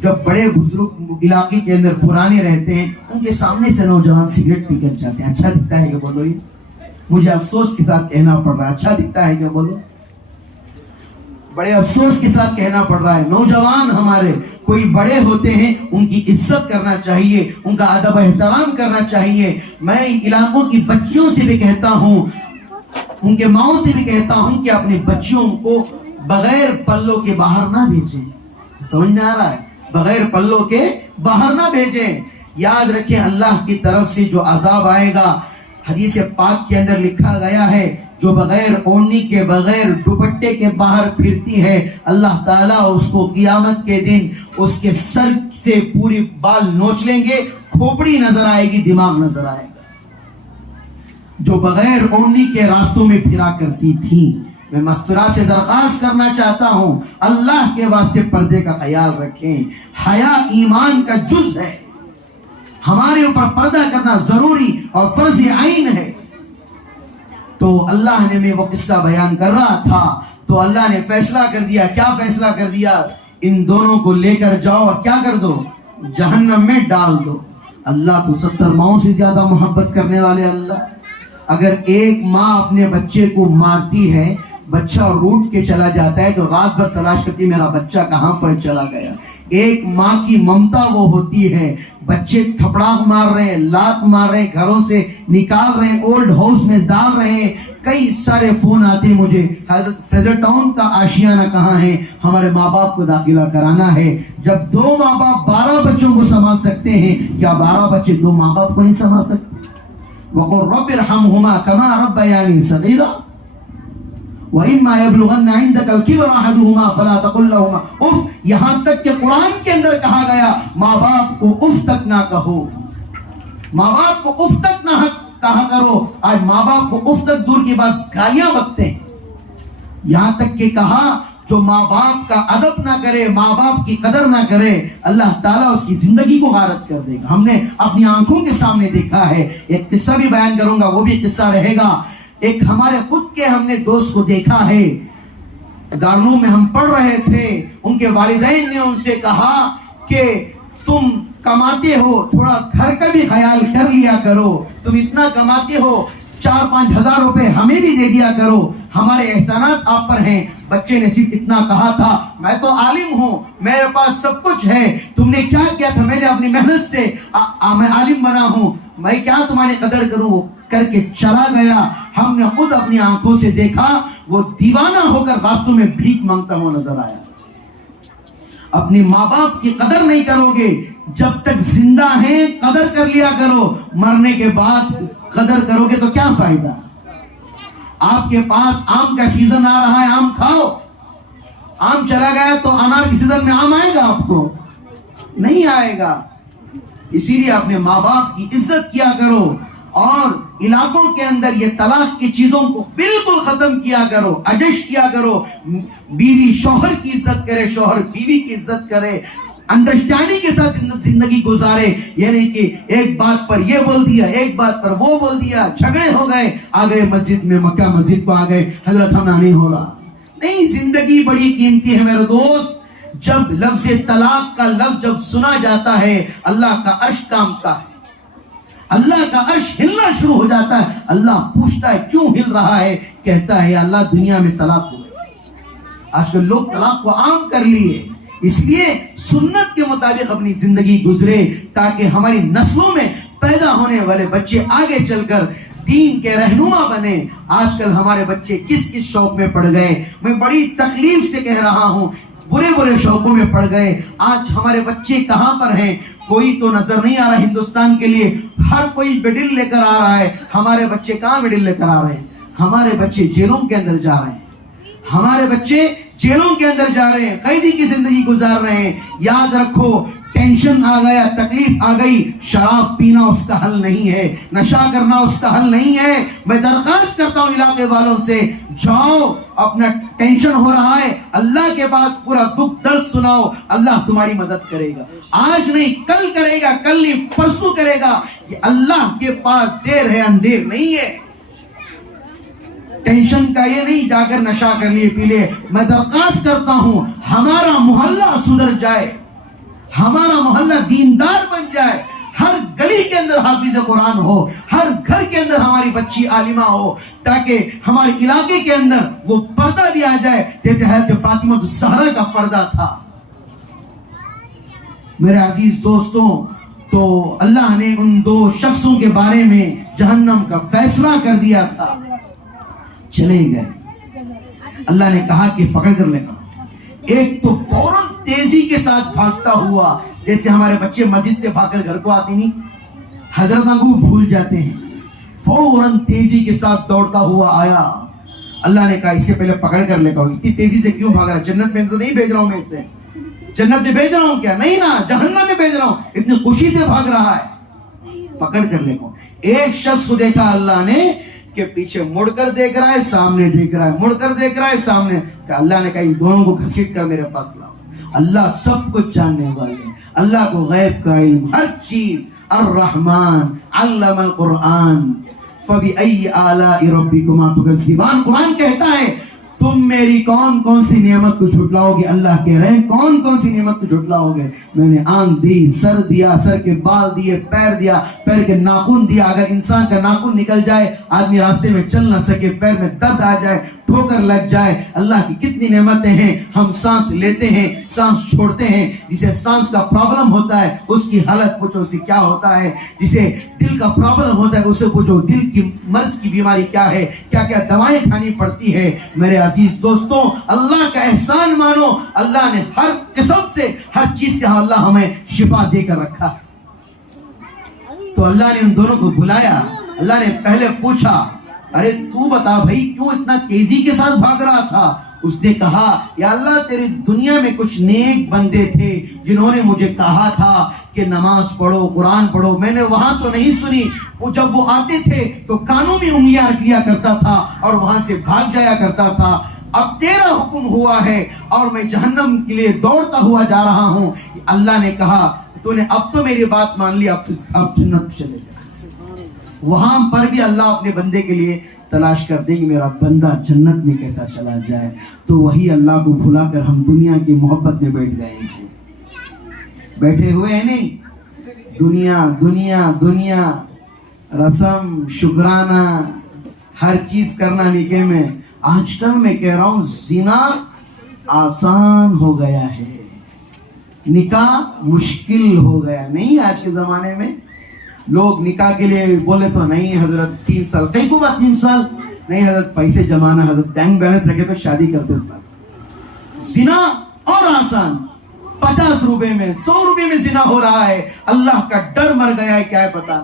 جب بڑے بزرگ علاقے کے اندر پرانے رہتے ہیں, ان کے سامنے سے نوجوان سگریٹ پی کر جاتے ہیں. اچھا دکھتا ہے کہ بولو؟ یہ مجھے افسوس کے ساتھ کہنا پڑ رہا ہے, اچھا دکھتا ہے کہ بولو؟ بڑے افسوس کے ساتھ کہنا پڑ رہا ہے. نوجوان ہمارے کوئی بڑے ہوتے ہیں, ان کی عزت کرنا چاہیے, ان کا ادب و احترام کرنا چاہیے. میں علاقوں کی بچیوں سے بھی کہتا ہوں, ان کے ماؤں سے بھی کہتا ہوں کہ اپنے بچیوں کو بغیر پلوں کے باہر نہ بھیجیں. سمجھ میں آ رہا ہے؟ بغیر پلوں کے باہر نہ بھیجیں. یاد رکھیں اللہ کی طرف سے جو عذاب آئے گا، حدیث پاک کے اندر لکھا گیا ہے جو بغیر اوڑھنی کے بغیر دوپٹے کے باہر پھرتی ہے، اللہ تعالیٰ اس کو قیامت کے دن اس کے سر سے پوری بال نوچ لیں گے، کھوپڑی نظر آئے گی، دماغ نظر آئے گا۔ جو بغیر اوڑھنی کے راستوں میں پھرا کرتی تھی، میں مستورہ سے درخواست کرنا چاہتا ہوں اللہ کے واسطے پردے کا خیال رکھیں۔ حیا ایمان کا جز ہے، ہمارے اوپر پردہ کرنا ضروری اور فرض عین ہے۔ تو اللہ نے میں وہ قصہ بیان کر رہا تھا تو اللہ نے فیصلہ کر دیا۔ کیا فیصلہ کر دیا؟ ان دونوں کو لے کر جاؤ اور کیا کر دو؟ جہنم میں ڈال دو۔ اللہ تو 70 ماؤں سے زیادہ محبت کرنے والے اللہ۔ اگر ایک ماں اپنے بچے کو مارتی ہے، بچہ روٹ کے چلا جاتا ہے تو رات بھر تلاش کرتی میرا بچہ کہاں پر چلا گیا۔ ایک ماں کی ممتا وہ ہوتی ہے، بچے تھپڑاک مار رہے ہیں، لات مار رہے ہیں، گھروں سے نکال رہے ہیں، اولڈ ہاؤس میں ڈال رہے ہیں، کئی سارے فون آتے مجھے، حضرت فیضر ٹاؤن کا آشیانہ کہاں ہے، ہمارے ماں باپ کو داخلہ کرانا ہے۔ جب 2 ماں باپ 12 بچوں کو سنبھال سکتے ہیں، کیا 12 بچے 2 ماں باپ کو نہیں سنبھال سکتے؟ وَقُلْ رَبِّ ارْحَمْهُمَا كَمَا رَبَّيَانِي صَغِيرًا وَإِمَّا يَبْلُغَنَّ عِندَكَ الْكِبَرَ أَحَدُهُمَا فَلَا تَقُلْ لَهُمَا اف۔ یہاں تک کہ قرآن کے اندر کہا گیا ماں باپ کو اف تک نہ کہو، ماں باپ کو اف تک نہ کہا کرو۔ آج ماں باپ کو اف تک دور کی بات گالیاں بکتے ہیں۔ یہاں تک کہ کہا جو ماں باپ کا ادب نہ کرے، ماں باپ کی قدر نہ کرے، اللہ تعالیٰ اس کی زندگی کو غارت کر دے گا۔ ہم نے اپنی آنکھوں کے سامنے دیکھا ہے۔ ایک قصہ بھی بیان کروں گا، وہ بھی قصہ رہے گا۔ ایک ہمارے خود کے ہم نے دوست کو دیکھا ہے، دارالعلوم میں ہم پڑھ رہے تھے، ان کے والدین نے ان سے کہا کہ تم کماتے ہو، تھوڑا گھر کا بھی خیال کر لیا کرو، تم اتنا کماتے ہو 4-5 ہزار روپے ہمیں بھی دے دیا کرو، ہمارے احسانات آپ پر ہیں۔ بچے نے صرف اتنا کہا تھا میں تو عالم ہوں، میرے پاس سب کچھ ہے، تم نے کیا کیا تھا؟ میں نے اپنی محنت سے میں عالم بنا ہوں، میں کیا تمہاری قدر کروں؟ وہ کر کے چلا گیا۔ ہم نے خود اپنی آنکھوں سے دیکھا، وہ دیوانہ ہو کر راستوں میں بھیک مانگتا ہوا نظر آیا۔ اپنی ماں باپ کی قدر نہیں کرو گے، جب تک زندہ ہیں قدر کر لیا کرو، مرنے کے بعد قدر کرو گے تو کیا فائدہ؟ آپ کے پاس آم کا سیزن آ رہا ہے، آم کھاؤ، آم چلا گیا تو انار کے سیزن میں آم آئے گا؟ آپ کو نہیں آئے گا۔ اسی لیے اپنے ماں باپ کی عزت کیا کرو، اور علاقوں کے اندر یہ طلاق کی چیزوں کو بالکل ختم کیا کرو، ایڈجسٹ کیا کرو۔ بیوی شوہر کی عزت کرے، شوہر بیوی کی عزت کرے، انڈرسٹینڈنگ کے ساتھ زندگی گزارے۔ یعنی کہ ایک بات پر یہ بول دیا، ایک بات پر وہ بول دیا، جھگڑے ہو گئے، آ گئے مسجد میں، مکہ مسجد کو آ گئے، حضرت ہم نہیں ہو رہا۔ نہیں، زندگی بڑی قیمتی ہے میرے دوست۔ جب لفظ طلاق کا لفظ جب سنا جاتا ہے، اللہ کا عرش کانپتا ہے، اللہ کا عرش ہلنا شروع ہو جاتا ہے۔ اللہ پوچھتا ہے کیوں ہل رہا ہے؟ کہتا ہے یا اللہ دنیا میں طلاق ہو گئی۔ آج کل لوگ طلاق کو عام کر لیے، اس لیے سنت کے مطابق اپنی زندگی گزرے تاکہ ہماری نسلوں میں پیدا ہونے والے بچے آگے چل کر دین کے رہنما بنے۔ آج کل ہمارے بچے کس کس شوق میں پڑ گئے، میں بڑی تکلیف سے کہہ رہا ہوں، برے برے شوقوں میں پڑ گئے۔ آج ہمارے بچے کہاں پر ہیں؟ کوئی تو نظر نہیں آ رہا ہندوستان کے لیے، ہر کوئی میڈل لے کر آ رہا ہے۔ ہمارے بچے کہاں میڈل لے کر آ رہے ہیں؟ ہمارے بچے جیلوں کے اندر جا رہے ہیں، ہمارے بچے جیلوں کے اندر جا رہے ہیں، قیدی کی زندگی گزار رہے ہیں۔ یاد رکھو، ٹینشن آ گیا، تکلیف آ گئی، شراب پینا اس کا حل نہیں ہے، نشہ کرنا اس کا حل نہیں ہے۔ میں درخواست کرتا ہوں علاقے والوں سے، جاؤ، اپنا ٹینشن ہو رہا ہے، اللہ کے پاس پورا دکھ درد سناؤ، اللہ تمہاری مدد کرے گا۔ آج نہیں کل کرے گا، کل نہیں پرسوں کرے گا۔ یہ اللہ کے پاس دیر ہے، اندھیر نہیں ہے۔ ٹینشن کا یہ نہیں جا کر نشہ کر لیے پی لے۔ میں درخواست کرتا ہوں ہمارا محلہ سدھر جائے، ہمارا محلہ دیندار بن جائے، ہر گلی کے اندر حافظ قرآن ہو، ہر گھر کے اندر ہماری بچی عالمہ ہو، تاکہ ہمارے علاقے کے اندر وہ پردہ بھی آ جائے جیسے حضرت فاطمہ الزہرا کا پردہ تھا۔ میرے عزیز دوستوں، تو اللہ نے ان 2 شخصوں کے بارے میں جہنم کا فیصلہ کر دیا تھا، چلے گئے۔ اللہ نے کہا کہ پکڑ کر لے گا۔ ایک تو فوراً تیزی کے ساتھ بھاگتا ہوا جیسے ہمارے بچے مسجد سے بھاگ کر گھر کو آتے نہیں, حضرت کو بھول جاتے ہیں, فوراً تیزی کے ساتھ دوڑتا ہوا آیا. اللہ نے کہا اسے پہلے پکڑ کر لے, کہا اتنی تیزی سے کیوں بھاگ رہا ہے؟ جنت میں تو نہیں بھیج رہا ہوں میں اسے, جنت میں بھیج رہا ہوں کیا؟ نہیں نا, جہنم میں بھیج رہا ہوں. اتنی خوشی سے بھاگ رہا ہے, پکڑ کر لے کو. ایک شخص کو دیکھا اللہ نے کہ پیچھے مڑ کر دیکھ رہا ہے, سامنے دیکھ رہا ہے, مڑ کر دیکھ رہا ہے, سامنے. کہ اللہ نے کہا ان دونوں کو گھسیٹ کر میرے پاس لاؤ. اللہ سب کچھ جاننے والے, اللہ کو غیب کا علم, ہر چیز. الرحمن علم القرآن فبأي آلاء ربكما تكذبان. قرآن کہتا ہے تم میری کون کون سی نعمت کو جھٹلاؤ گے. اللہ کہہ رہے ہیں کون کون سی نعمت کو جھٹلاؤ گے؟ میں نے آنکھ دی, سر دیا, سر کے بال دیے, پیر دیا, پیر کے ناخن دیا. اگر انسان کا ناخن نکل جائے, آدمی راستے میں چل نہ سکے, پیر میں درد آ جائے, ٹھوکر لگ جائے. اللہ کی کتنی نعمتیں ہیں. ہم سانس لیتے ہیں, سانس چھوڑتے ہیں. جسے سانس کا پرابلم ہوتا ہے اس کی حالت پوچھو اسے کیا ہوتا ہے. جسے دل کا پرابلم ہوتا ہے اسے پوچھو دل کی مرض کی بیماری کیا ہے, کیا کیا دوائیں کھانی پڑتی ہے. میرے عزیز دوستوں, اللہ کا احسان مانو. اللہ نے ہر قسم سے, ہر چیز سے اللہ ہمیں شفا دے کر رکھا. تو اللہ نے ان دونوں کو بلایا. اللہ نے پہلے پوچھا ارے تو بتا بھائی کیوں اتنا تیزی کے ساتھ بھاگ رہا تھا؟ اس نے کہا یا اللہ تیری دنیا میں کچھ نیک بندے تھے جنہوں نے مجھے کہا تھا کہ نماز پڑھو, قرآن پڑھو. میں نے وہاں تو نہیں سنی. جب وہ آتے تھے تو کانوں میں انگلیاں رکھ لیا کرتا تھا اور وہاں سے بھاگ جایا کرتا تھا. اب تیرا حکم ہوا ہے اور میں جہنم کے لیے دوڑتا ہوا جا رہا ہوں. اللہ نے کہا تو نے اب تو میری بات مان لی, اب جنت چلے جا. وہاں پر بھی اللہ اپنے بندے کے لیے تلاش کرتے کہ میرا بندہ جنت میں کیسا چلا جائے. تو وہی اللہ کو بھلا کر ہم دنیا کی محبت میں بیٹھ گئے ہیں. بیٹھے ہوئے ہیں نہیں, دنیا دنیا دنیا, رسم شکرانہ, ہر چیز کرنا نکاح میں. آج کل میں کہہ رہا ہوں زنا آسان ہو گیا ہے, نکاح مشکل ہو گیا. نہیں آج کے زمانے میں لوگ نکاح کے لیے بولے تو نہیں حضرت 3 سال, کئی کو بات 3 سال نہیں حضرت, پیسے جمانا, حضرت بینک بیلنس رکھے تو شادی کرتے. زنا اور آسان, 50 روپے میں 100 روپے میں زنا ہو رہا ہے. اللہ کا ڈر مر گیا ہے, کیا ہے پتا.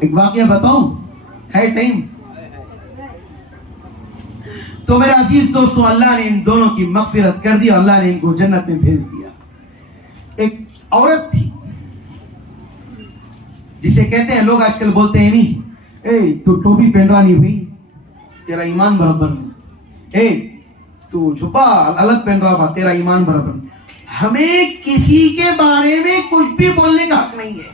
ایک واقعہ بتاؤں, ہے ٹائم؟ تو میرے عزیز دوستو, اللہ نے ان دونوں کی مغفرت کر دی, اللہ نے ان کو جنت میں بھیج دیا. ایک عورت تھی جسے کہتے ہیں, لوگ آج کل بولتے ہیں نہیں اے تو ٹوپی پہن رہا نہیں بھائی تیرا ایمان برابر نہیں, اے تو چھپا الگ پہن رہا تیرا ایمان برابر نہیں. ہمیں کسی کے بارے میں کچھ بھی بولنے کا حق نہیں ہے.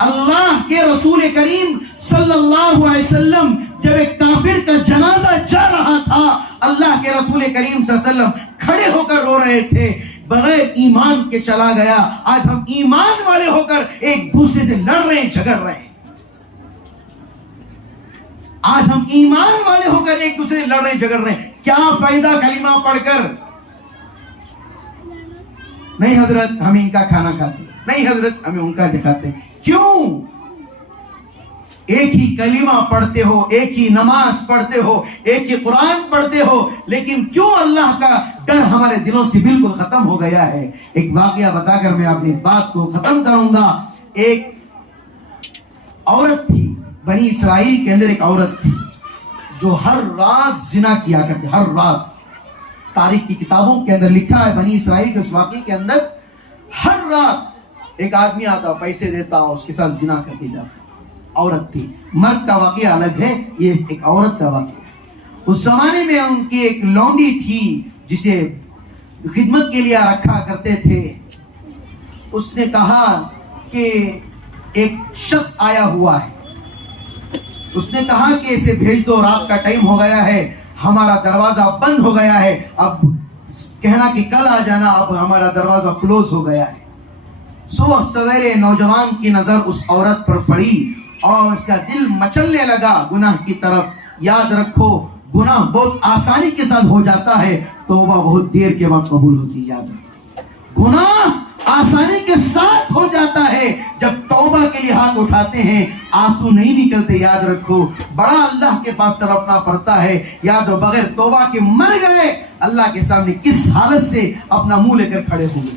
اللہ کے رسول کریم صلی اللہ علیہ وسلم جب ایک کافر کا جنازہ جا رہا تھا, اللہ کے رسول کریم صلی اللہ علیہ وسلم کھڑے ہو کر رو رہے تھے. بغیر ایمان کے چلا گیا. آج ہم ایمان والے ہو کر ایک دوسرے سے لڑ رہے ہیں, جھگڑ رہے ہیں. آج ہم ایمان والے ہو کر ایک دوسرے سے لڑ رہے ہیں, جھگڑ رہے ہیں. کیا فائدہ کلمہ پڑھ کر؟ نہیں حضرت ہم ان کا کھانا کھاتے, نہیں حضرت ہمیں ان کا کھاتے. کیوں؟ ایک ہی کلمہ پڑھتے ہو, ایک ہی نماز پڑھتے ہو, ایک ہی قرآن پڑھتے ہو, لیکن کیوں اللہ کا ڈر ہمارے دلوں سے بالکل ختم ہو گیا ہے. ایک واقعہ بتا کر میں اپنی بات کو ختم کروں گا. ایک عورت تھی, بنی اسرائیل کے اندر ایک عورت تھی جو ہر رات زنا کیا کرتی, ہر رات. تاریخ کی کتابوں کے اندر لکھا ہے بنی اسرائیل کے اس واقعے کے اندر ہر رات ایک آدمی آتا, پیسے دیتا, اس کے ساتھ زنا کرتی جاتا. عورت تھی. مرد کا واقعہ الگ ہے, یہ ایک عورت کا واقعہ ہے. اس زمانے میں ان کی ایک لونڈی تھی جسے خدمت کے لیے رکھا کرتے تھے. اس نے کہا کہ ایک شخص آیا ہوا ہے, اس نے کہا کہ اسے بھیج دو, رات کا ٹائم ہو گیا ہے, ہمارا دروازہ بند ہو گیا ہے, اب کہنا کہ کل آ جانا, اب ہمارا دروازہ کلوز ہو گیا ہے. صبح سویرے نوجوان کی نظر اس عورت پر پڑی اور اس کا دل مچلنے لگا گناہ کی طرف. یاد رکھو گناہ بہت آسانی کے ساتھ ہو جاتا ہے, توبہ بہت دیر کے بعد قبول ہوتی. یاد رکھو گناہ آسانی کے ساتھ ہو جاتا ہے, جب توبہ کے لیے ہاتھ اٹھاتے ہیں آنسو نہیں نکلتے. یاد رکھو بڑا اللہ کے پاس تڑپنا پڑتا ہے. یاد ہو بغیر توبہ کے مر گئے, اللہ کے سامنے کس حالت سے اپنا منہ لے کر کھڑے ہوں گے.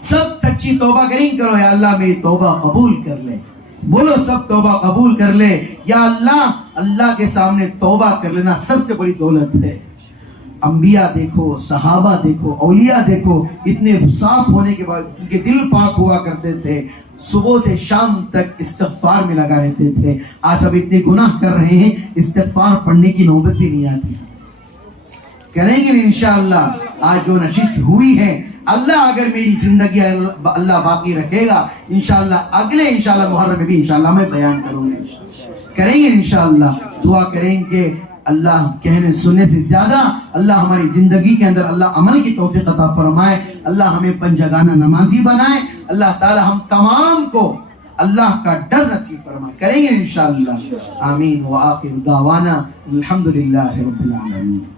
سب سچی توبہ کریں کرو یا اللہ میری توبہ قبول کر لے. بولو سب توبہ قبول کر لے. یا اللہ, اللہ کے سامنے توبہ کر لینا سب سے بڑی دولت ہے. انبیاء دیکھو, صحابہ دیکھو, اولیاء دیکھو, اتنے صاف ہونے کے بعد ان کے دل پاک ہوا کرتے تھے, صبح سے شام تک استغفار میں لگا رہتے تھے. آج اب اتنے گناہ کر رہے ہیں, استغفار پڑھنے کی نوبت بھی نہیں آتی. کریں گے انشاءاللہ. آج جو نشست ہوئی ہے, اللہ اگر میری زندگی اللہ باقی رکھے گا, انشاءاللہ اگلے انشاءاللہ محرم میں بھی انشاءاللہ میں بیان کروں گا. کریں گے انشاءاللہ. دعا کریں کہ اللہ کہنے سننے سے زیادہ اللہ ہماری زندگی کے اندر اللہ عمل کی توفیق عطا فرمائے. اللہ ہمیں پنجگانہ نمازی بنائے. اللہ تعالی ہم تمام کو اللہ کا ڈر نصیب فرمائے. کریں گے انشاءاللہ. آمین. وآخر دعوانا الحمدللہ رب العالمین.